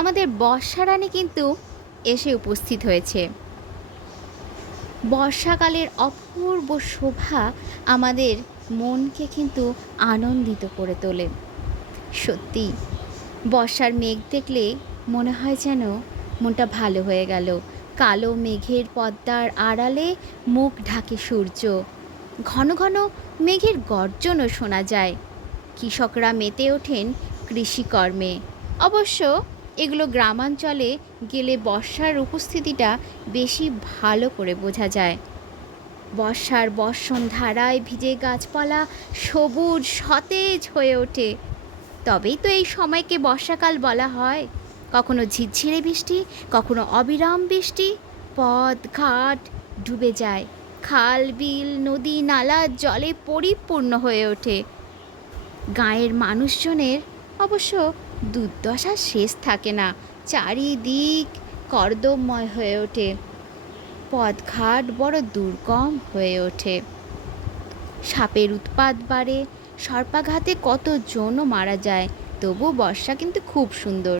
আমাদের বর্ষারানী কিন্তু এসে উপস্থিত হয়েছে। বর্ষাকালের অপূর্ব শোভা আমাদের মনকে কিন্তু আনন্দিত করে তোলে। সত্যি বর্ষার মেঘ দেখলে মনে হয় যেন মনটা ভালো হয়ে গেল। কালো মেঘের পর্দার আড়ালে মুখ ঢাকে সূর্য। ঘন ঘন মেঘের গর্জনও শোনা যায়। কৃষকরা মেতে ওঠেন কৃষিকর্মে। অবশ্য এগুলো গ্রামাঞ্চলে গেলে বর্ষার উপস্থিতিটা বেশি ভালো করে বোঝা যায়। বর্ষার বর্ষণ ধারায় ভিজে গাছপালা সবুজ সতেজ হয়ে ওঠে। তবেই তো এই সময়কে বর্ষাকাল বলা হয়। কখনো ঝিরঝিরে বৃষ্টি, কখনো অবিরাম বৃষ্টি। পথ ঘাট ডুবে যায়, খাল বিল নদী নালা জলে পরিপূর্ণ হয়ে ওঠে। গাঁয়ের মানুষজনের অবশ্য দুর্দশার শেষ থাকে না। চারিদিক কর্দমময় হয়ে ওঠে, পথঘাট বড় দুর্গম হয়ে ওঠে। সাপের উৎপাত বাড়ে, সর্পাঘাতে কতজনও মারা যায়। তবু বর্ষা কিন্তু খুব সুন্দর।